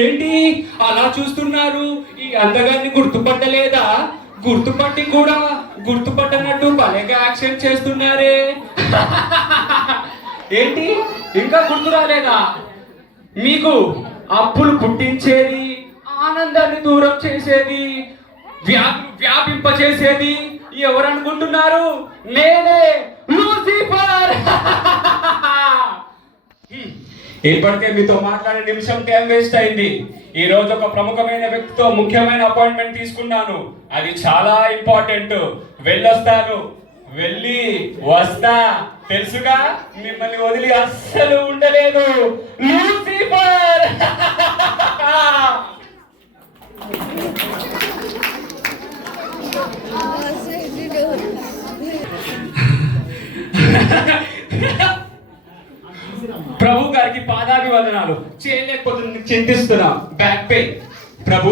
ఏంటి అలా చూస్తున్నారు? ఈ అందగాన్ని గుర్తుపట్టలేదా? గుర్తుపట్టి కూడా గుర్తుపట్టనట్టు భలేగా యాక్షన్ చేస్తున్నారే. ఏంటి ఇంకా గుర్తు రాలేదా? మీకు అప్పులు పుట్టించేది, ఆనందాన్ని దూరం చేసేది, వ్యాపింపచేసేది ఎవరనుకుంటున్నారు? నేనే, లూసిఫర్. ఇప్పటికే మీతో మాట్లాడే నిమిషం టైం వేస్ట్ అయింది. ఈ రోజు ఒక ప్రముఖమైన వ్యక్తితో ముఖ్యమైన అపాయింట్మెంట్ తీసుకున్నాను. అది చాలా ఇంపార్టెంట్. వెళ్ళొస్తాను, వెళ్ళి వస్తా. తెలుసుగా, మిమ్మల్ని వదిలి అస్సలు ఉండలేదు. లూసిఫర్. ప్రభు గారికి పాదాభివందనాలు. చేయలేకపోతే చింతిస్తున్నా, బ్యాక్ పెయిన్. ప్రభు,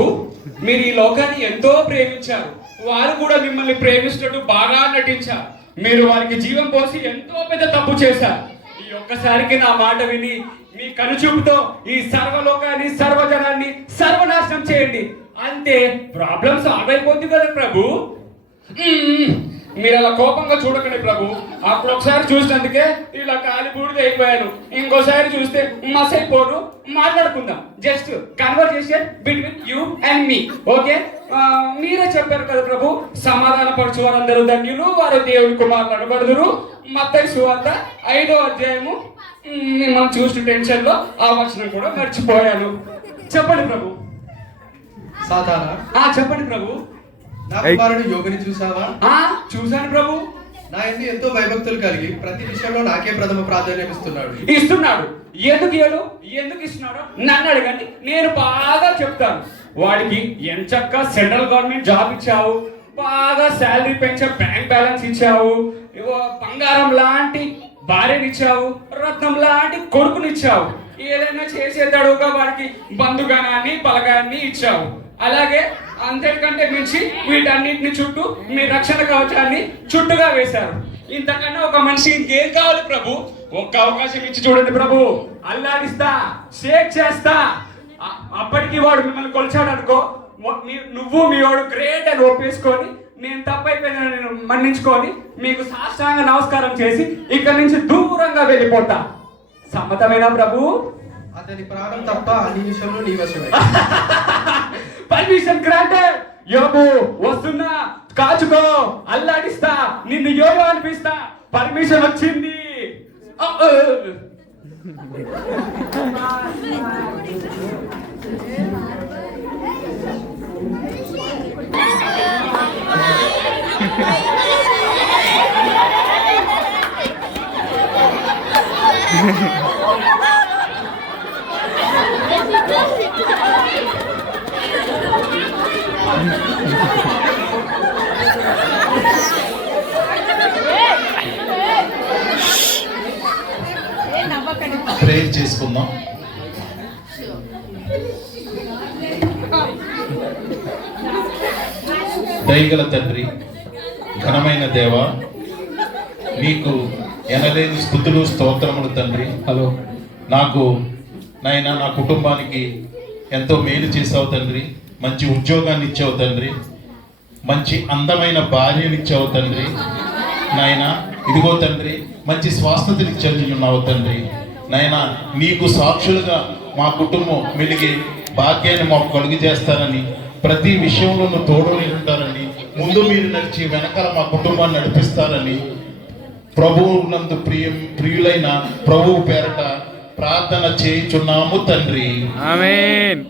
మీరు ఈ లోకాన్ని ఎంతో ప్రేమించారు. వారు కూడా మిమ్మల్ని ప్రేమిస్తున్నట్టు బాగా నటించారు. మీరు వారికి జీవం పోసి ఎంతో పెద్ద తప్పు చేశారు. ఈ ఒక్కసారికి నా మాట విని మీ కనుచూపుతో ఈ సర్వలోకాన్ని, సర్వజనాన్ని సర్వనాశనం చేయండి. అంతే, ప్రాబ్లం సాల్వ్ అయిపోతుంది కదా ప్రభు. మీరు అలా కోపంగా చూడకండి ప్రభు. అప్పుడు ఒకసారి చూసినందుకే ఇలా కాలి బూడిద అయిపోయాను. ఇంకోసారి చూస్తే మస్ అయిపోను. మాట్లాడుకుందాం, just conversation between you and me. Okay, మీరే చెప్పారు కదా ప్రభు, సమాధాన పరచు వారందరూ ధన్యులు, వారు దేవుని కుమారులు అనబడుదురు. మత్తయి సువార్త 5వ అధ్యాయము. మిమ్మల్ని చూసిన టెన్షన్ లో ఆ వచనం కూడా మర్చిపోయాను. చెప్పండి ప్రభు. సాతానా, చెప్పండి ప్రభు. నా కుమారుడు యోగుని చూసావా? చూశాను ప్రభు. నా యందు ఎంతో భయభక్తులు కలిగి ప్రతి విషయంలో నాకే ప్రథమ ప్రాధాన్యం ఇస్తున్నాడు. ఎందుకు ఇస్తున్నాడు నన్ను అడగండి, నేను బాగా చెప్తాను. వాడికి ఎంచక్క సెంట్రల్ గవర్నమెంట్ జాబ్ ఇచ్చావు, బాగా శాలరీ పెంచే బ్యాంక్ బ్యాలెన్స్ ఇచ్చావు, బంగారం లాంటి భార్యనిచ్చావు, రత్నం లాంటి కొడుకునిచ్చావు. ఏదైనా చేసేదాడుగా వాడికి బంధుగణాన్ని, బలగాన్ని ఇచ్చావు. అలాగే అంతకంటే మించి వీటన్నిటిని చుట్టూ మీ రక్షణ కవచాన్ని చుట్టుగా వేశారు. ఇంతకన్నా ఒక మనిషి ఇంకేం కావాలి ప్రభు? ఒక్క అవకాశం ఇచ్చి చూడండి ప్రభు. అల్లాడిస్తా, షేక్ చేస్తా. అప్పటికి వాడు మిమ్మల్ని కొలిచాడు అనుకో, నువ్వు మీ వాడు గ్రేట్ అని ఒప్పేసుకొని, నేను తప్పైపోయినా నేను మన్నించుకొని మీకు సాష్టాంగ నమస్కారం చేసి ఇక్కడి నుంచి దూరంగా వెళ్ళిపోతా. సమ్మతమేనా ప్రభు? అతని ప్రాణం తప్ప అన్ని విషయంలో నీ వశమే. Permission granted. యోబు వస్తున్నా, కాచుకో, అల్లాడిస్తా, నిన్ను యోయో అనిపిస్తా. పర్మిషన్ వచ్చింది. ప్రేయర్ చేసుకుందాం. దయగల తండ్రి, ఘనమైన దేవ, నీకు ఎనలేని స్తుతులు, స్తోత్రములు తండ్రి. నాకు నాయన, నా కుటుంబానికి ఎంతో మేలు చేసావు తండ్రి. మంచి ఉద్యోగాన్ని ఇచ్చావు తండ్రి, మంచి అందమైన భార్యనిచ్చావు తండ్రి. నాయన ఇదిగో తండ్రి, మంచి స్వాస్థ్యతలు ఇచ్చావు తండ్రి. నాయన నీకు సాక్షులుగా మా కుటుంబం మెలిగి భాగ్యాన్ని మాకు కలుగు చేస్తారని, ప్రతి విషయంలో నువ్వు తోడుని ఉంటారని, ముందు మీరు నడిచి వెనకాల మా కుటుంబాన్ని నడిపిస్తారని ప్రభువు నందు ప్రియులైన ప్రభువు పేరట ప్రార్థన చేయుచున్నాము తండ్రి. ఆమేన్.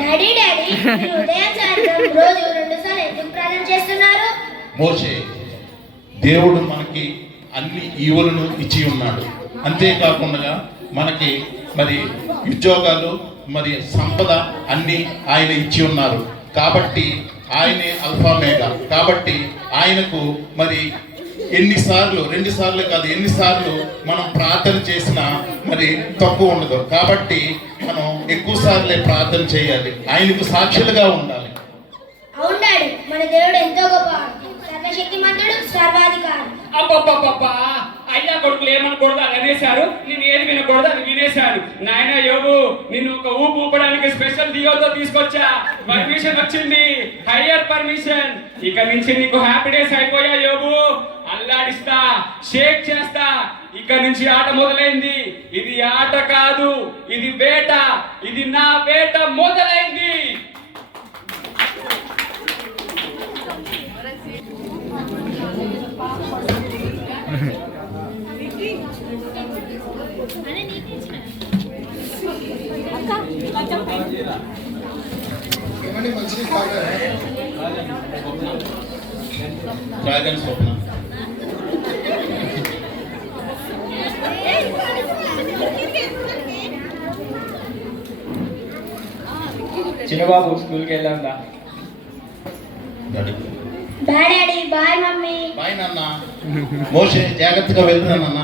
డాడీ ఉదయం సాయంత్రం రోజు 2 సార్లు ఎందుకు ప్రార్థన చేస్తున్నారు? మోషే, దేవుడు మనకి అన్ని ఈవులను ఇచ్చి ఉన్నాడు. అంతేకాకుండా మనకి మరి ఉద్యోగాలు, మరి సంపద అన్ని ఆయన ఇచ్చి ఉన్నారు. కాబట్టి ఆయనే అల్ఫామేగా. కాబట్టి ఆయనకు మరి ఎన్నిసార్లు, 2 సార్లు కాదు, ఎన్నిసార్లు మనం ప్రార్థన చేసినా మరి తక్కువ ఉండదు. కాబట్టి మనం ఎక్కువ సార్లే ప్రార్థన చేయాలి, ఆయనకు సాక్షులుగా ఉండాలి. అవునాడు, మన దేవుడు ఎంతో గొప్ప, సర్వశక్తిమంతుడు, సర్వాధికారి. అబ్బబ్బబ్బబ్బా, అయ్యా కొడుకులు ఏమనకూడదు అది అనేశారు, నేను ఏది వినకూడదు అది వినేశాను. నాయన యోబు, నిన్ను ఒక ఊపు ఊపడానికి స్పెషల్ దియోతో తీసుకొచ్చా, పర్మిషన్ వచ్చింది, హైయర్ పర్మిషన్. ఇక నుంచి నీకు హ్యాపీ డేస్ అయిపోయా యోబు. అల్లాడిస్తా, షేక్ చేస్తా. ఇక నుంచి ఆట మొదలైంది. ఇది ఆట కాదు, ఇది వేట. ఇది నా వేట మొదలైంది. డ్రాగన్ స్వప్న. చిన్నబాబు స్కూల్కి వెళ్ళాందా? Bye daddy, bye mummy. Bye నాన్న. మోషే జాగ్రత్తగా వెళ్తున్నా నాన్న.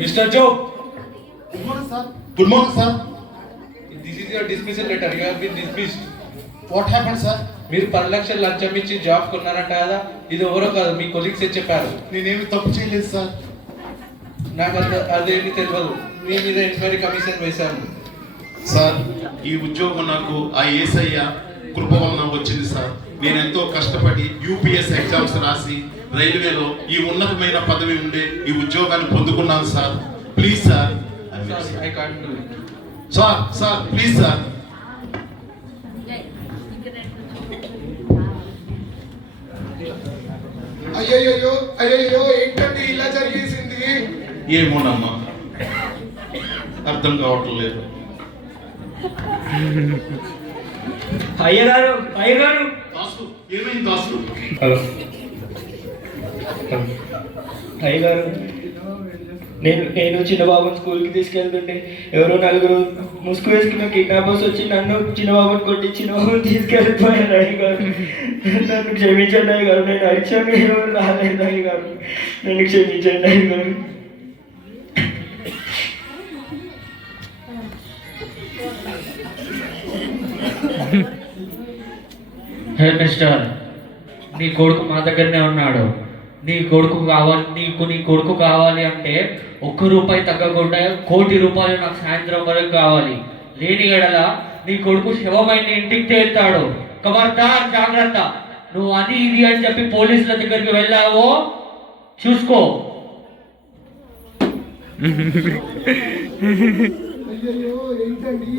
Mister Joe, good morning sir. This is your dismissal letter. You have been dismissed. What happened sir? మీరు 10 లక్షలు లంచం ఇచ్చి జాబ్ కొన్నారంట కదా, ఇది ఎవరో కాదు, మీ కొలీగ్స్ చెప్పారు. నేనేమి తప్పు చేయలేదు సార్. నాకు అదేమి తెలియదు. మీ మీద ఎంక్వైరీ కమిషన్ వేశాను. సార్, ఈ ఉద్యోగం నాకు ఆ యేసయ్య కృప వలన వచ్చింది సార్. నేను ఎంతో కష్టపడి యూపీఎస్ ఎగ్జామ్స్ రాసి రైల్వేలో ఈ ఉన్నతమైన పదవి ఉండే ఈ ఉద్యోగాన్ని పొందుకున్నాను sir. Please sir, I can't do it. Sir please sir. అయ్యో ఏంటండి ఇలా జరిగేసింది? ఏమోనమ్మా, అర్థం కావటం లేదు. అయ్యగారు దాసు, ఏమైంది దాసు? హలో అయ్యగారు, నేను చిన్నబాబుని స్కూల్కి తీసుకెళ్తుంటే ఎవరో 4 ముసుగు వేసుకున్న కిడ్నాపర్స్ వచ్చి నన్ను చిన్నబాబుని కొట్టి చిన్నబాబుని తీసుకెళ్ళిపోయారు అయ్యగారు. నన్ను క్షమించండి అయ్యగారు, నేను అరిచాను, ఎవరు రాలేదు అయ్యగారు, నన్ను క్షమించండి అయ్యగారు. హే మిస్టర్, నీ కొడుకు మా దగ్గరనే ఉన్నాడు. నీ కొడుకు కావాలి అంటే ₹1 తగ్గకుండా ₹1,00,00,000 నాకు సాయంత్రం వరకు కావాలి. లేని ఎడల నీ కొడుకు శవమైన ఇంటికి తేలుతాడు. ఖబర్దార్, జాగ్రత్త. నువ్వు అది ఇది అని చెప్పి పోలీసుల దగ్గరికి వెళ్ళావో చూసుకో. అయ్యో ఏంటండి,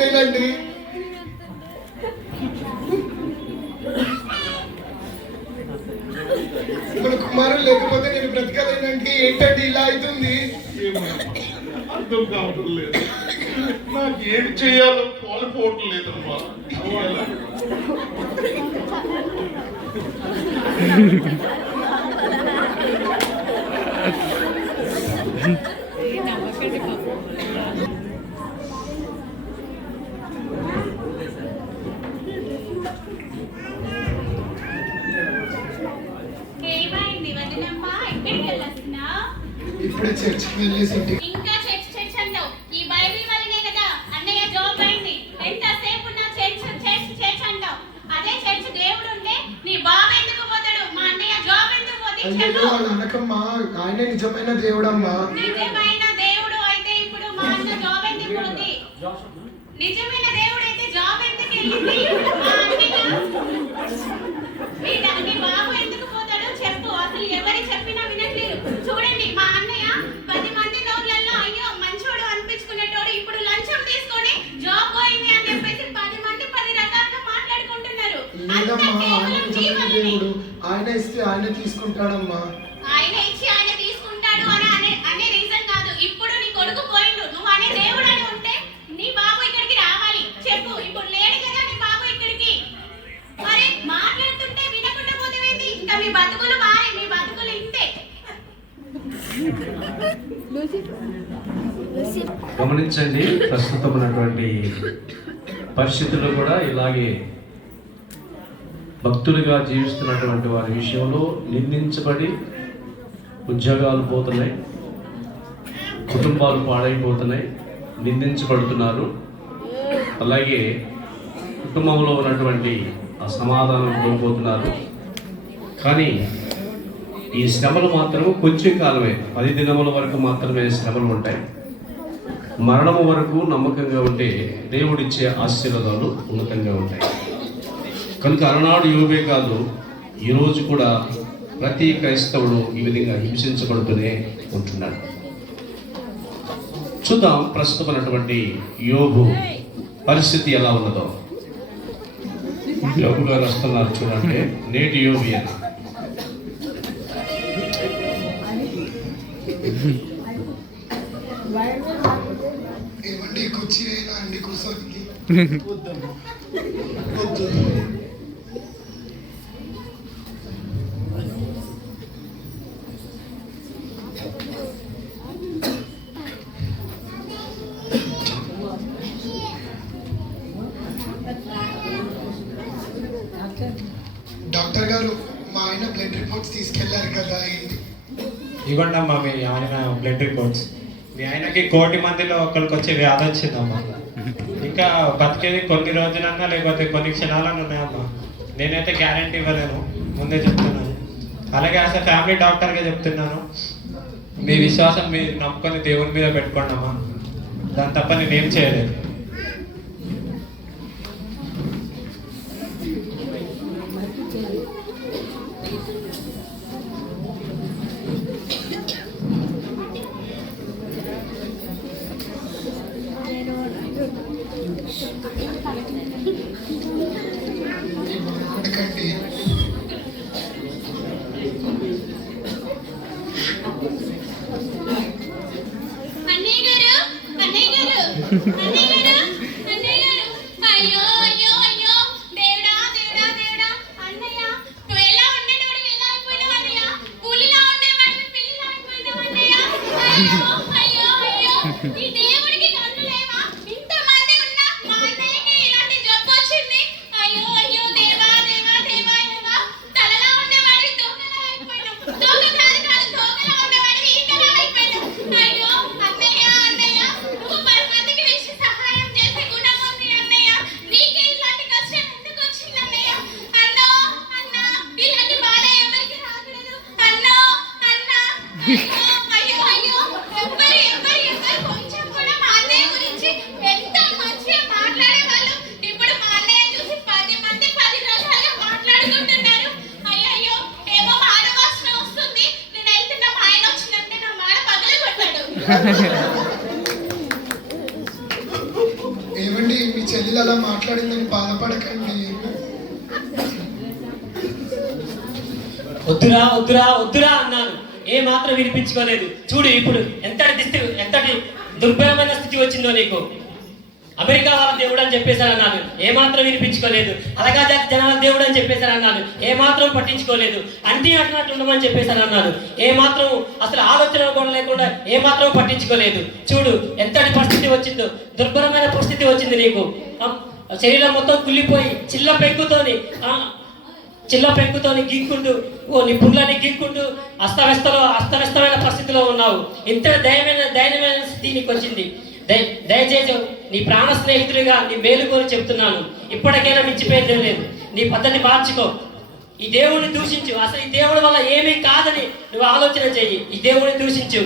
లేదండి. మన కుమారులు లేకపోతే నేను బ్రతకలేనండి. ఏంటండి ఇలా అవుతుంది? అర్థం కావటం లేదు. నాకు ఏం చేయాలో పాలుపోవటం లేదమ్మా. ఇప్పుడే చర్చికి వెళ్ళేసి ఇంకా చర్చ్ అంటావు. ఈ బైబిల్ వల్లనే కదా అన్నయ్య జాబ్ అయింది. ఎంతసేపు ఉన్నా చర్చ్ అంటావు. అదే చర్చ్ దేవుడు ఉంటే నీ బాబు ఎందుకు పోతాడు? మా అన్నయ్య జాబ్ ఎందుకు పోతే? అయ్యో అనకమ్మా, ఆయన నిజమైన దేవుడమ్మా. నిజమైన దేవుడు అయితే ఇప్పుడు మా అన్న జాబ్ ఎందుకు పోతే? నిజమైన దేవుడు అయితే జాబ్ ఎందుకు వెళ్ళింది? మా అన్నయ్య నీ బాబు ఎందుకు పోతాడు చెప్పు. అసలు ఎవరి చెప్పినా వినట్లేదు. చూడండి, మా అన్నయ్య 10 మంది నోట్లలో అయ్యో మంచోడు అనిపించుకునేటోడు ఇప్పుడు లంచం తీసుకొని జాబ్ పోయింది అని చెప్పేసి 10 మంది 10 రకాలుగా మాట్లాడుకుంటున్నారు. లేదమ్మా, ఆయన నిజమైన దేవుడు. ఆయన ఇస్తే ఆయన తీసుకుంటాడమ్మా. ఆయన ఇచ్చి ఆయన తీసుకుంటాడు అనే రీజన్ కాదు. ఇప్పుడు నీ కొడుకు పోయిండు, నువ్వు అనే దేవుడు అని ఉంటే నీ బాబు ఇక్కడికి రావాలి. చెప్పు, ఇప్పుడు లేడు కదా నీ బాబు ఇక్కడికి. మరి మాట్లాడుతుంటే వినకుండా పోతేవేంటి? ఇంకా మీ బతుకులు మారి, మీ బతుకులు ఇంతే. గమనించండి, ప్రస్తుతం ఉన్నటువంటి పరిస్థితుల్లో కూడా ఇలాగే భక్తులుగా జీవిస్తున్నటువంటి వారి విషయంలో నిందించబడి ఉద్యోగాలు పోతున్నాయి, కుటుంబాలు పాడైపోతున్నాయి, నిందించబడుతున్నారు. అలాగే కుటుంబంలో ఉన్నటువంటి ఆ సమాధానం కోల్పోతున్నారు. కానీ ఈ శ్రమలు మాత్రం కొంచెం కాలమే, 10 దినముల వరకు మాత్రమే శ్రమలు ఉంటాయి. మరణము వరకు నమ్మకంగా ఉంటే దేవుడిచ్చే ఆశీర్వాదాలు ఉన్నతంగా ఉంటాయి. కనుక అలనాడు యోబే కాదు, ఈరోజు కూడా ప్రతి క్రైస్తవుడు ఈ విధంగా హింసించబడుతూనే ఉంటున్నాడు. చూద్దాం ప్రస్తుతమైనటువంటి యోబు పరిస్థితి ఎలా ఉన్నదో. యోబు గారు వస్తున్నారు చూడండి, నేటి యోబి అని. ఏమండి కుర్చీ అయినా అండి కూర్చోనికి డాక్టర్ గారు, మా ఆయన బ్లడ్ రిపోర్ట్స్ తీసుకెళ్లారు కదా, ఏంటి? ఇవ్వండి అమ్మా మీ ఆయన బ్లడ్ రిపోర్ట్స్. మీ ఆయనకి 1,00,00,000 మందిలో ఒకరికి వచ్చే వ్యాధి వచ్చిందమ్మా. ఇంకా బతికేది కొన్ని రోజులన్నా లేకపోతే కొన్ని క్షణాలన్నా ఉన్నాయమ్మా. నేనైతే గ్యారంటీ ఇవ్వలేను, ముందే చెప్తున్నాను. అలాగే అసలు ఫ్యామిలీ డాక్టర్గా చెప్తున్నాను, మీ విశ్వాసం మీరు నమ్ముకొని దేవుని మీద పెట్టుకోండి అమ్మా. దాని తప్ప నేనేం చేయలేదు. అడగండి. అన్నయ్య గారు, అన్నయ్య గారు, అన్నయ్య గారు, అన్నయ్య గారు, అయ్యో అయ్యో అయ్యో, దేవుడా దేవుడా దేవుడా, అన్నయ్య నువ్వు ఎలా ఉండేవాడు, ఎలా అయిపోయినావు అన్నయ్య, పులిలా ఉండేవాడు పిల్లిలా అయిపోయినావు అన్నయ్య. అయ్యో అయ్యో అయ్యో, ఈ దేవుడికి కన్ను లేవా? ఇంతమంది ఉన్నా మా అన్నయ్యకి ఇలాంటి జబ్బు వచ్చింది. అయ్యో అయ్యో దేవా దేవా దేవా దేవా, తలలా ఉండేవాడు తోకలా అయిపోయినావు, తోక కాదు కాదు తోకలా ఉండేవాడు ఈకలా అయిపోయినావు. అయ్యో అన్నయ్య అన్నయ్య, నువ్వు 10 మందికి వేసి సహాయం చేసే గుణం ఉంది అన్నయ్య, నీకే ఇలాంటి కష్టం ఎందుకు వచ్చింది అన్నయ్య? అన్నో అన్న, ఇలాంటి బాధ ఎవరికి రాకూడదు అన్నో అన్న. అయ్యో అయ్యో ఎవరు కొంచెం కూడా మా అన్నయ్య గురించి ఎంత మంచిగా మాట్లాడేవాళ్ళు, ఇప్పుడు మా అన్నయ్య చూసి 10 మంది 10 రకాలుగా మాట్లాడుకుంటున్నారు. అయ్యయ్యో ఏమో మాడ వాసన వస్తుంది, నేను వెళ్తున్నా, మా ఆయన వచ్చిందంటే నా మాడ పగలగొట్టాడు. ఏమండి, మీ చెల్లెలు అలా మాట్లాడిందని బాధపడకండి. వద్దురా వద్దురా వద్దురా అన్నాను, ఏ మాత్రం వినిపించుకోలేదు. చూడు ఇప్పుడు ఎంతటి దుర్భరమైన స్థితి వచ్చిందో నీకు. అమెరికా వాళ్ళ దేవుడు అని చెప్పేశారు అన్నాను, ఏ మాత్రం వినిపించుకోలేదు. అలాగా జనాల దేవుడు అని చెప్పేశారు అన్నాను, ఏ మాత్రం పట్టించుకోలేదు. అంటీ అట్లా ఉండమని చెప్పేశారు అన్నాను, ఏ మాత్రం అసలు ఆలోచన కూడా లేకుండా ఏ మాత్రం పట్టించుకోలేదు. చూడు ఎంతటి పరిస్థితి వచ్చిందో, దుర్భరమైన పరిస్థితి వచ్చింది నీకు. శరీరం మొత్తం కుళ్ళిపోయి చిల్ల పెంకుతోని గీక్కుంటూ నీ పుండ్లని గీక్కుంటూ అస్తవ్యస్తమైన పరిస్థితిలో ఉన్నావు. ఇంత దయనమైన స్థితి నీకు వచ్చింది. దయచేసి నీ ప్రాణ స్నేహితుడిగా నీ మేలు కోరి చెప్తున్నాను, ఇప్పటికైనా మించిపోయేది లేదు. నీ పద్ధతి మార్చుకో, ఈ దేవుడిని దూషించు. అసలు ఈ దేవుడి వల్ల ఏమీ కాదని నువ్వు ఆలోచన చెయ్యి. ఈ దేవుడిని దూషించు,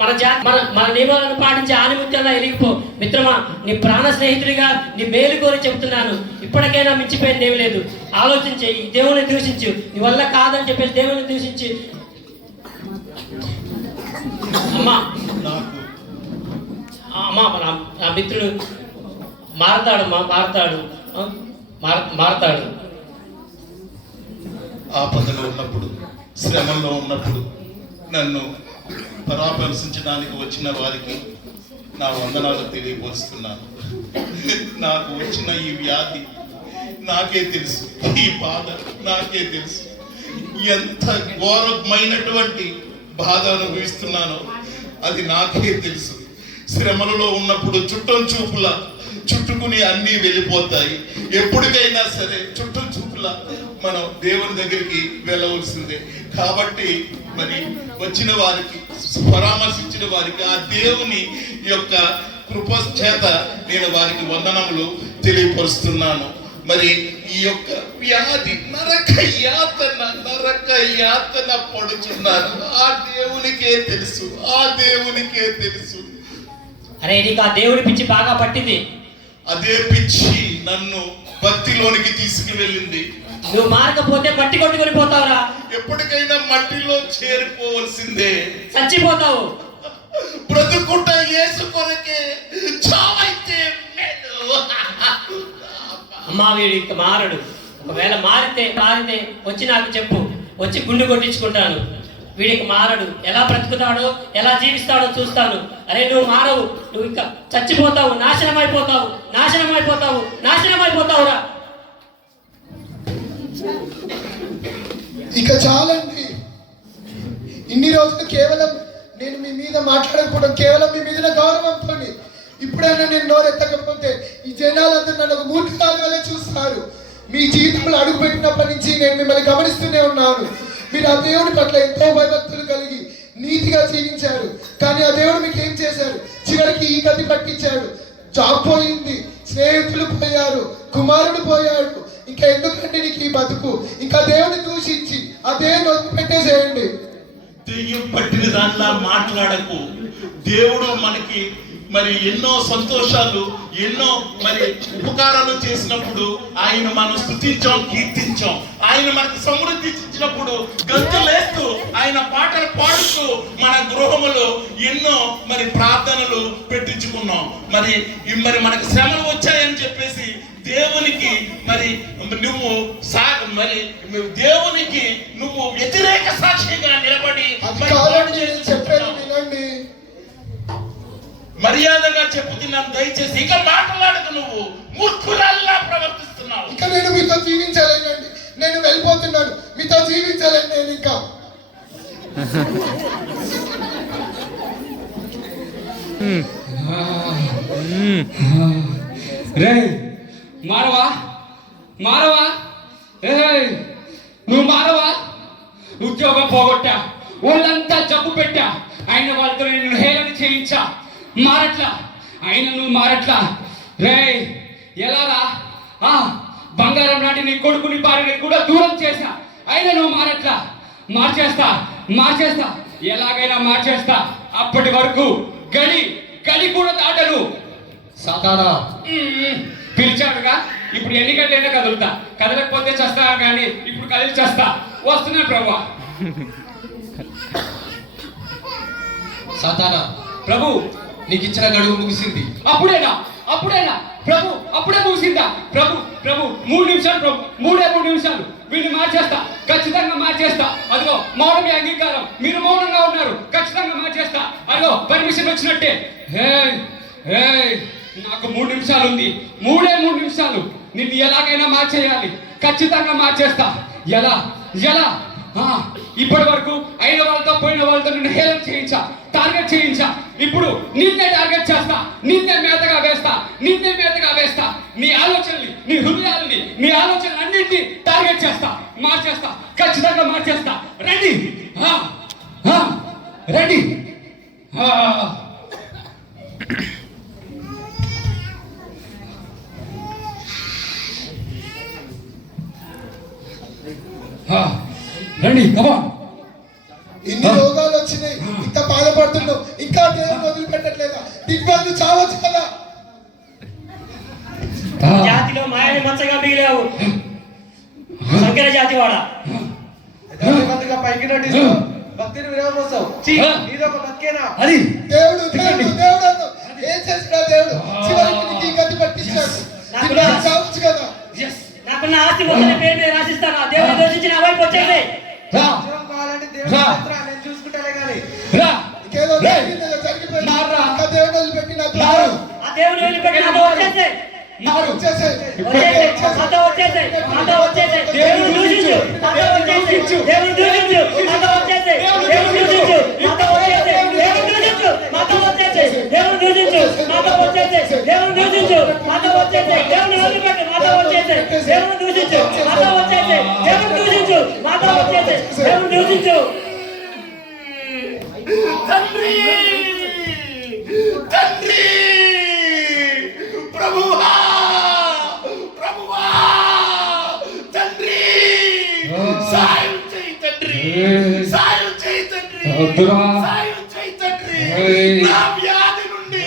మన నియమాలను పాటించి ఆనిముత్యంగా ఎరిగిపో. మిత్రమా, నీ ప్రాణ స్నేహితుడిగా నీ మేలు కోరి చెప్తున్నాను, ఇప్పటికైనా మించిపోయింది ఏమి లేదు. ఆలోచించే, ఈ దేవుని దూషించు. నీ వల్ల కాదని చెప్పేసి దేవుని దూషించి అమ్మా నా మిత్రుడు మారతాడు. ఆపదలో ఉన్నప్పుడు, శ్రమల్లో ఉన్నప్పుడు నన్ను పరామర్శించడానికి వచ్చిన వారికి నా వందనాలు తెలియపరుస్తున్నాను. నాకు వచ్చిన ఈ వ్యాధి నాకే తెలుసు, ఈ బాధ నాకే తెలుసు. ఎంత ఘోరమైనటువంటి బాధ అనుభవిస్తున్నానో అది నాకే తెలుసు. శ్రమలలో ఉన్నప్పుడు చూపులా చుట్టుకుని అన్నీ వెళ్ళిపోతాయి. ఎప్పటికైనా సరే చూపులా మనం దేవుని దగ్గరికి వెళ్ళవలసిందే. కాబట్టి మరి వచ్చిన వారికి, పరామర్శించిన వారికి ఆ దేవుని యొక్క కృప చేత నేను వారికి వందనములు తెలియపరుస్తున్నాను. మరి ఈ యొక్క వ్యాధి నరక యాతన పడుచున్నారు. ఆ దేవునికే తెలుసు. అరే నీకు ఆ దేవుడి పిచ్చి బాగా పట్టింది. అదే పిచ్చి నన్ను భక్తిలోనికి తీసుకువెళ్ళింది. నువ్వు మారకపోతే మట్టి కొట్టుకొని పోతావురా. ఎప్పటికైనా మట్టిలో చేరిపోవలసిందే. చచ్చిపోతావు. బ్రతుకుట యేసు కొరకే, చావైతే మేలు. అమ్మా వీడు ఇంక మారడు. ఒకవేళ మారితే వచ్చి నాకు చెప్పు, వచ్చి గుండు కొట్టించుకుంటాను. వీడికి మారడు. ఎలా బ్రతుకుతాడో ఎలా జీవిస్తాడో చూస్తాను. అరే నువ్వు మారవు, నువ్వు ఇంకా చచ్చిపోతావు, నాశనం అయిపోతావురా. ఇక చాలండి. ఇన్ని రోజులు కేవలం నేను మీ మీద మాట్లాడకపోవడం కేవలం మీ మీద గౌరవంతో. ఇప్పుడైనా నేను నోరెత్తకపోతే ఈ జనాలందరూ నన్ను ఒక మూర్ఖురాలి వల్ల చూస్తారు. మీ జీవితంలో అడుగుపెట్టినప్పటి నుంచి నేను మిమ్మల్ని గమనిస్తూనే ఉన్నాను. మీరు ఆ దేవుడి పట్ల ఎంతో భయభక్తులు కలిగి నీతిగా జీవించారు. కానీ ఆ దేవుడు మీకు ఏం చేశారు? చివరికి ఈ గతి పట్టించాడు. జాబ్ పోయింది, స్నేహితులు పోయారు, కుమారుడు పోయాడు. ఇంకా ఎందుకంటే నీకు ఈ బతుకు? ఇంకా దేవుడిని దూషించి ఆ దేవుని వదిలిపెట్టేసేయండి. దెయ్యం పట్టిన దానిలా మాట్లాడకు. దేవుడు మనకి మరి ఎన్నో సంతోషాలు, ఎన్నో మరి ఉపకారాలు చేసినప్పుడు ఆయన మనం స్తుతించాం, కీర్తించాం. ఆయన మనకు సమృద్ధి ఇచ్చినప్పుడు గంతులేస్తూ ఆయన పాటలు పాడుతూ మన గృహములో ఎన్నో మరి ప్రార్థనలు పెట్టించుకున్నాం. మరి మనకు శ్రమలు వచ్చాయని చెప్పేసి దేవునికి నువ్వు వ్యతిరేక సాక్షిగా నిలబడి వినండి, మర్యాదగా చెప్పుతున్నాను. దయచేసి ఇక మాట్లాడకు. నువ్వు మూర్ఖులల్లా ప్రవర్తిస్తున్నావు. ఇక నేను మీతో జీవించలేనండి. నేను వెళ్ళిపోతున్నాను. మీతో జీవించలేను నేను ఇంకా. రే మారవా, నువ్వు మారవా? ఉద్యోగం పోగొట్టా, వాళ్ళంతా జబ్బు పెట్టా, ఆయన వాళ్ళతో నేను హేళన చేయించా. మారట్లా, నువ్వు మారట్లా. రే ఎలారా? బంగారం లాంటి నీ కొడుకుని భార్యని కూడా దూరం చేశా, అయినా నువ్వు మారట్లా. మార్చేస్తా, ఎలాగైనా మార్చేస్తా. అప్పటి వరకు గడి కూడా దాటను. సాతానా పిలిచాడుగా, ఇప్పుడు ఎన్నికలైనా కదలకపోతే చేస్తా, కానీ ఇప్పుడు కదిలి చేస్తా. వస్తున్నా ప్రభు. సాతానా ప్రభు, నీకు ఇచ్చిన గడువు ముగిసింది. అప్పుడేనా ప్రభు? అప్పుడే ముగిసిందా ప్రభు? 3 నిమిషాలు ప్రభు, 3 నిమిషాలు. వీళ్ళు మార్చేస్తా, ఖచ్చితంగా మార్చేస్తా. అదిగో మౌనమే అంగీకారం. మీరు మౌనంగా ఉన్నారు, ఖచ్చితంగా మార్చేస్తా. అదిగో పర్మిషన్ వచ్చినట్టే. నాకు 3 నిమిషాలు ఉంది. 3 నిమిషాలు. నిన్ను ఎలాగైనా మార్చేయాలి, ఖచ్చితంగా మార్చేస్తా. ఎలా? ఇప్పటి వరకు అయిన వాళ్ళతో పోయిన వాళ్ళతో నిన్ను హేళన చేయించా, టార్గెట్ చేయించా. ఇప్పుడు నిన్నే టార్గెట్ చేస్తా, నిన్నే మేతగా వేస్తా. నీ ఆలోచనల్ని, నీ హృదయాలని, నీ ఆలోచనలు అన్నింటినీ టార్గెట్ చేస్తా, మార్చేస్తా, ఖచ్చితంగా మార్చేస్తా. రెడీ? రండి. ఇన్ని రోగాలు వచ్చినాయి, ఇంత బాధపడుతున్నావు, ఇంకా దేవుని వదిలిపెట్టట్లేదా? దిగ్బంధు చావచ్చు కదా. జాతిలో మాయని మచ్చగా మిగిలావు, సంకర జాతి వాడ. పైకి భక్తిని విరవమోసావు. నీదొక బతికేనా? అది దేవుడు ఏం చేసినా దేవుడు చివరికి నీకు గతి పట్టించాడు. చావచ్చు కదా. నాకున్న ఆస్తి మొత్తం పేరు మీద రాసిస్తాను. దేవుడు దోషించి నా వైపు వచ్చేది. కావాలంటే దేవుడు నేను చూసుకుంటానే కానీ దేవుడు వదిలిపెట్టి ఆ దేవుడు వదిలిపెట్టి నాతో వచ్చేసే. ప్రభువా, సాయం చేయి తండ్రి, వద్దురా. సాయం చేయి తండ్రి, ఏయ్. నా వ్యాధి నుండి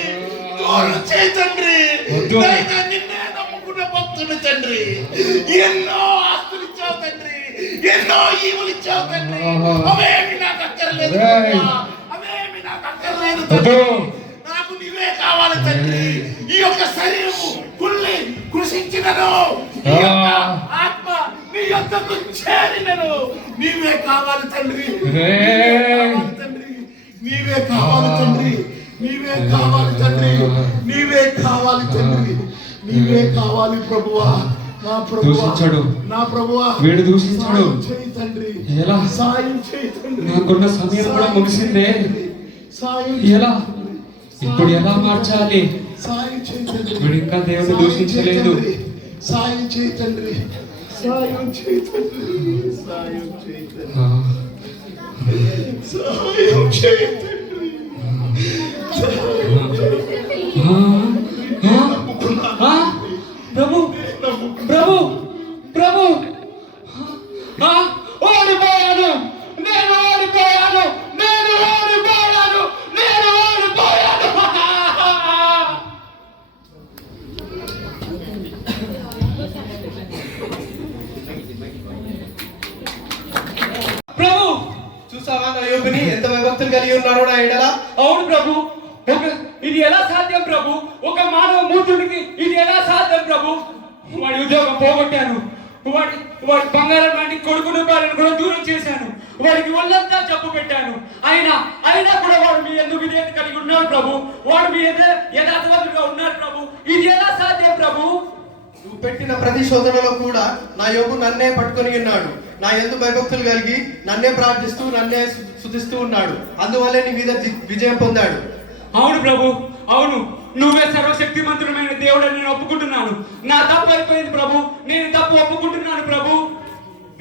దూరం చేయి తండ్రి. వద్దు. నాయనా, నిన్నే నమ్ముకున్న భక్తుడు తండ్రి, ఎన్నో ఆస్తులు ఇచ్చావు తండ్రి, ఎన్నో ఈవులు ఇచ్చావు తండ్రి, అవేమి నాకు అక్కర్లేదు ఏయ్. ప్రభా. అవేమి నాకు అక్కర్లేదు తండ్రి, నాకు నీవే కావాలి తండ్రి. ఈ యొక్క శరీరము కుళ్ళి కృషించినను, ఈ యొక్క ఆత్మ నీ యొద్దకు చేరినను, నీవే కావాలి తండ్రి, కావాలి తండ్రి, నీవే కావాలి తండ్రి, నీవే కావాలి తండ్రి, నీవే కావాలి తండ్రి, నీవే కావాలి ప్రభువా. నా ప్రభువా, దూషించాడు. నా ప్రభువా, వీడు దూషించాడు. సాయం చేయి తండ్రి, ఎలా? సాయం చేయి తండ్రి, నాకున్న సమయం కూడా ముగిసిందే. సాయం ఎలా? ఇప్పుడు ఎలా మార్చాలి? సాయం చేయి తండ్రి, వీడు ఇంకా దేవుని దూషించలేదు. సాయం చేయి తండ్రి, సాయం చేయి తండ్రి, సాయం చేయి తండ్రి, ఆ, సాయం చేయి తండ్రి, ఆ, ఆ, ప్రభు ప్రభు ప్రభు ఆ, ఓడిపోయాను, నేను ఓడిపోయాను, నేను ఓడిపోయాను, నేను ఓడిపోయాను. ప్రభు, చూసావా నా యోగుని ఎంత భయభక్తులు కలిగి ఉన్నాడో నా ఎడల? అవును ప్రభు. ఇది ఎలా సాధ్యం ప్రభు? ఒక మానవ మూర్తుడికి ఇది ఎలా సాధ్యం ప్రభు? వాడి ఉద్యోగం పోగొట్టాను, వాడి బంగారం లాంటి కొడుకును భార్యను కూడా దూరం చేశాను, వాడికి ఒళ్ళంతా జబ్బు పెట్టాను. అయినా కూడా వాడు మీ ఎందుకు విధేయత కలిగి ఉన్నాడు ప్రభు. వాడు మీ యథార్థవంతుడిగా ఉన్నాడు ప్రభు. ఇది ఎలా సాధ్యం ప్రభు? నువ్వు పెట్టిన ప్రతి శోధనలో కూడా నా యోగు నన్నే పట్టుకొని ఉన్నాడు. నా యందు భయభక్తులు కలిగి నన్నే ప్రార్థిస్తూ నన్నే స్తుతిస్తూ ఉన్నాడు. అందువల్లే నీ మీద విజయం పొందాడు. అవును ప్రభు, అవును. నువ్వే సర్వశక్తిమంతుడమైన దేవుడని నేను ఒప్పుకుంటున్నాను. నా తప్పు అయిపోయింది ప్రభు, నేను తప్పు ఒప్పుకుంటున్నాను ప్రభు.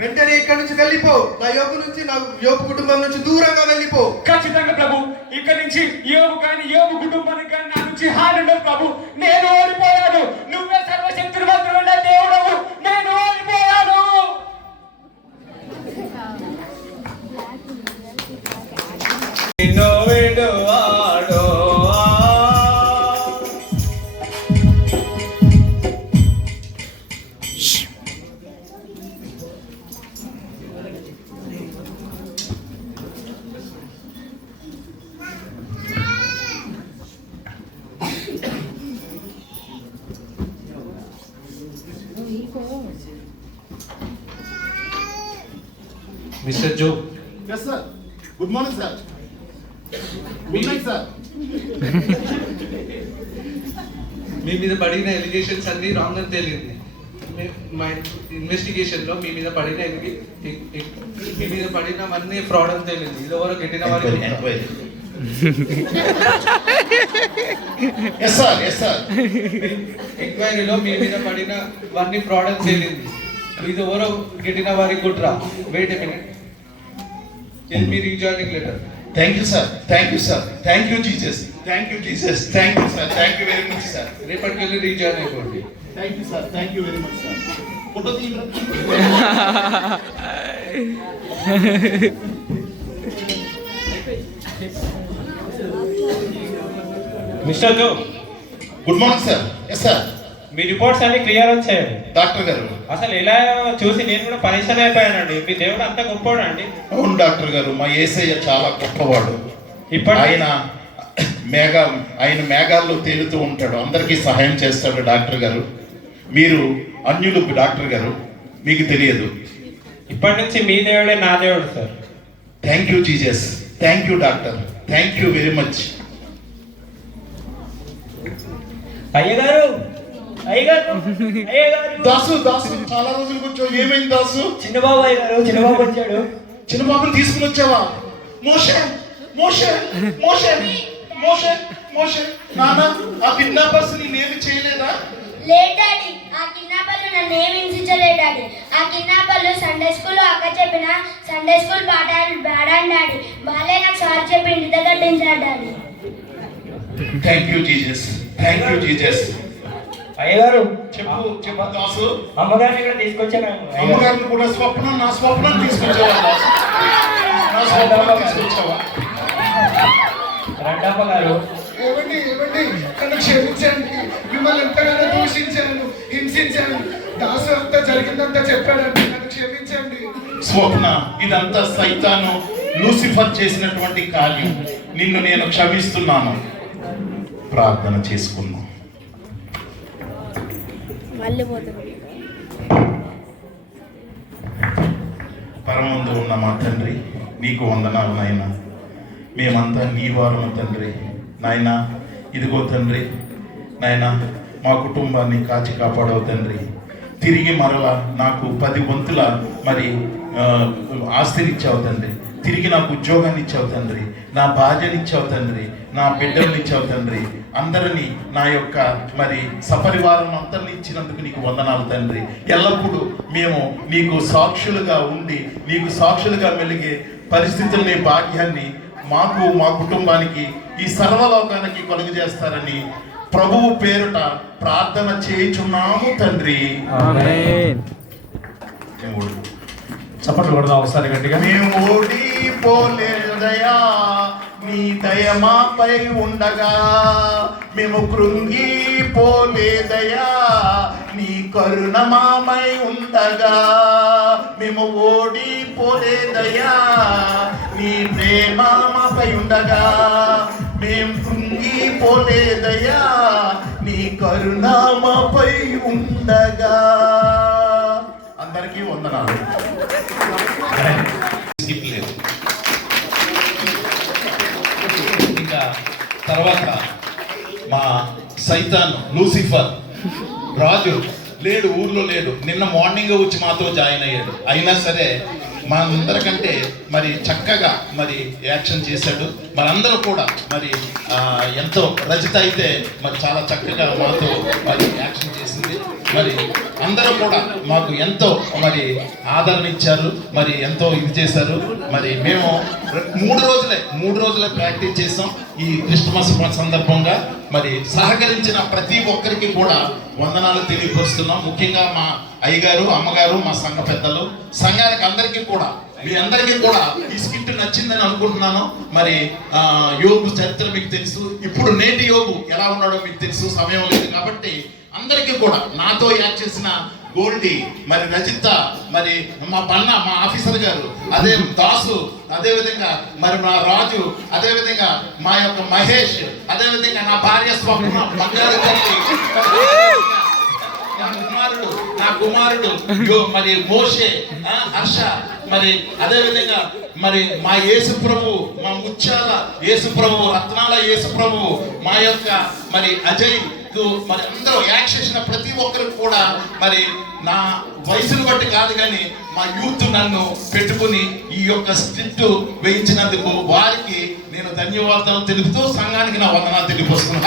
వెంటనే ఇక్కడి నుంచి వెళ్ళిపో. నా యోగు నుంచి, నా యోగు కుటుంబం నుంచి దూరంగా వెళ్ళిపో. ఖచ్చితంగా ప్రభు. ఇక్కడి నుంచి యోగు కానీ యోగు కుటుంబానికి కానీ నా నుంచి హాని ఉండదు ప్రభు. నేను ఓడిపోయాను. నువ్వే సర్వశక్తిమంతుడైన దేవుడవు. నేను ఓడిపోయాను. మిస్టర్ జో. Yes sir. Good morning sir. Good night sir. మీ మీద పడిన ఎలిగేషన్స్ అన్ని రాంగ్ అని తేలింది. మా ఇన్వెస్టిగేషన్ లో మీ మీద పడినవన్నీ ఫ్రాడ్ అని తేలింది. ఇది ఎవరో గెట్టిన వారి ఎంక్వైరీలో మీ మీద పడినవన్నీ ఫ్రాడ్ అని తేలింది. ఇది ఎవరో గెట్టిన వారి కుట్ర. Wait a minute. Tell me rejoining letter. Thank you, sir. Thank you, sir. Thank you, Jesus. Thank you, Jesus. Thank you, sir. Thank you very much, sir. రేపటికెళ్ళి రీజాయిన్ అయిపోండి. Thank you sir. Thank you very much sir. Photo తీయండి. Mister Joe, good morning sir. Yes sir. మీ reports అన్ని clear వచ్చాయండి. Doctor గారు, అసలు ఇలా చూసి నేను కూడా పరేషాన్ అయిపోయానండి. మీ దేవుడు అంత గొప్పవాడు అండి. అవును డాక్టర్ గారు, మా యేసయ్య చాలా గొప్పవాడు. ఆయన మేఘాల్లో తేలుతూ ఉంటాడు, అందరికీ సహాయం చేస్తాడు. డాక్టర్ గారు, మీరు అన్యులు డాక్టర్ గారు, మీకు తెలియదు. ఇప్పటి నుంచి మీ దేవుడే నా దేవుడు sir. Thank you Jesus. Thank you doctor. Thank you very much. అయ్యగారు, అయ్యగారు, అయ్యగారు. దాసు చాలా రోజులు కూర్చో. ఏమైంది దాసు? చిన్నబాబు అయ్యగారు, చిన్నబాబు వచ్చాడు. చిన్నబాబుని తీసుకుని వచ్చావా? మోషే మోషే మోషే మోషే మోషే నాన్న, ఆ కిడ్నాపర్స్ నేనేమి చేయలేదా? లేదు డాడీ, ఆ కిడ్నాపర్లు నన్ను ఏమి హింసించలేదు డాడీ. ఆ కిడ్నాపర్లు సండే స్కూల్లో అక్క చెప్పిన సండే స్కూల్ పాఠాలు పాడాను డాడీ. బాలే నాకు సార్ చెప్పి ఇంటి దగ్గర దించాడు daddy. Thank you Jesus. Thank you Jesus. అయ్యగారు, చెప్పు దాసు. అమ్మగారిని ఇక్కడ తీసుకొచ్చాను. అమ్మగారిని కూడా నా స్వప్నం తీసుకొచ్చేవాళ్ళు. తీసుకొచ్చావా? రండప్ప గారు, ఏమండి నన్ను క్షమించండి. మిమ్మల్ని ఎంతగానో దూషించాను, హింసించాను. దాసు అంతా జరిగిందంతా చెప్పాడండి, నన్ను క్షమించండి. స్వప్న, ఇదంతా సైతాను లూసిఫర్ చేసినటువంటి కార్యం. నిన్ను నేను క్షమిస్తున్నాను. ప్రార్థన చేసుకున్నాం. పరమందు ఉన్న మా తండ్రి, నీకు వందనాలు నాయన. మేమంతా నీ వారము తండ్రి. నాయన ఇదిగో తండ్రి, నాయన మా కుటుంబాన్ని కాచి కాపాడవు తండ్రి. తిరిగి మరలా నాకు 10 వంతుల మరి ఆస్తినిచ్చావు తండ్రి. తిరిగి నాకు ఉద్యోగాన్ని ఇచ్చావు తండ్రి. నా భార్యనిచ్చావు తండ్రి. నా బిడ్డల్ని ఇచ్చావు తండ్రి. అందరినీ నా యొక్క మరి సపరివారం అంతర్ని ఇచ్చినందుకు నీకు వందనాలు తండ్రి. ఎల్లప్పుడూ మేము నీకు సాక్షులుగా ఉండి నీకు సాక్షులుగా మెలిగే పరిస్థితుల్ని, భాగ్యాన్ని మాకు, మా కుటుంబానికి, ఈ సర్వలోకానికి కలుగు చేస్తారని ప్రభువు పేరుట ప్రార్థన చేయుచున్నాము తండ్రి. చప్పట్లు కొడదాం ఒకసారి గట్టిగా. మేము ఓడిపోలేదు దయా, నీ దయ మాపై ఉండగా. మేము కృంగిపోలేదయా, నీ కరుణ మాపై ఉండగా. మేము ఓడిపోలేదయా, నీ ప్రేమ మాపై ఉండగా. మేము కృంగిపోలేదయా, నీ కరుణ మాపై ఉండగా. అందరికీ వందనాలు. ఇంకా తర్వాత మా సైతాన్ లూసిఫర్ రాజు లేడు, ఊర్లో లేడు. నిన్న మార్నింగ్ వచ్చి మాతో జాయిన్ అయ్యాడు. అయినా సరే మా అందరికంటే మరి చక్కగా మరి యాక్షన్ చేశాడు. మనందరూ కూడా మరి ఎంతో, రజిత అయితే మరి చాలా చక్కగా మాతో మరి యాక్షన్ చేసింది. మరి అందరూ కూడా మాకు ఎంతో మరి ఆదరణ ఇచ్చారు, మరి ఎంతో ఇది చేశారు. మరి మేము 3 రోజులే ప్రాక్టీస్ చేసాం ఈ క్రిస్మస్ సందర్భంగా. మరి సహకరించిన ప్రతి ఒక్కరికి కూడా వందనాలు తెలియపరుస్తున్నాం. ముఖ్యంగా మా అయ్యగారు, అమ్మగారు, మా సంఘ పెద్దలు, సంఘానికి అందరికీ కూడా, మీ అందరికీ కూడా ఈ స్కిట్ నచ్చిందని అనుకుంటున్నాను. మరి యోగు చరిత్ర మీకు తెలుసు. ఇప్పుడు నేటి యోగు ఎలా ఉన్నాడో మీకు తెలుసు. సమయం లేదు కాబట్టి అందరికీ కూడా, నాతో యాక్ట్ చేసిన గోల్డీ, మరి రజిత, మరి మా మా ఆఫీసర్ గారు, అదే దాసు, అదేవిధంగా మరి మా రాజు, అదేవిధంగా మా యొక్క మహేష్, అదేవిధంగా నా భార్య స్వప్న, బంగారు తల్లి, నా కుమారుడు మరి మోషే, హర్ష, మరి అదేవిధంగా మరి మా యేసు ప్రభు, మా ముత్యాల యేసు ప్రభు, రత్నాల యేసు ప్రభు, మా యొక్క మరి అజయ్, మరి అందరూ యాక్ట్ చేసిన ప్రతి ఒక్కరికి కూడా మరి నా వయసును బట్టి కాదు కానీ మా యూత్ నన్ను పెట్టుకుని ఈ యొక్క స్క్రిప్ట్ వేయించినందుకు వారికి నేను ధన్యవాదాలు తెలుపుతూ సంఘానికి నా వందనాలు తెలియపరుస్తున్నాను.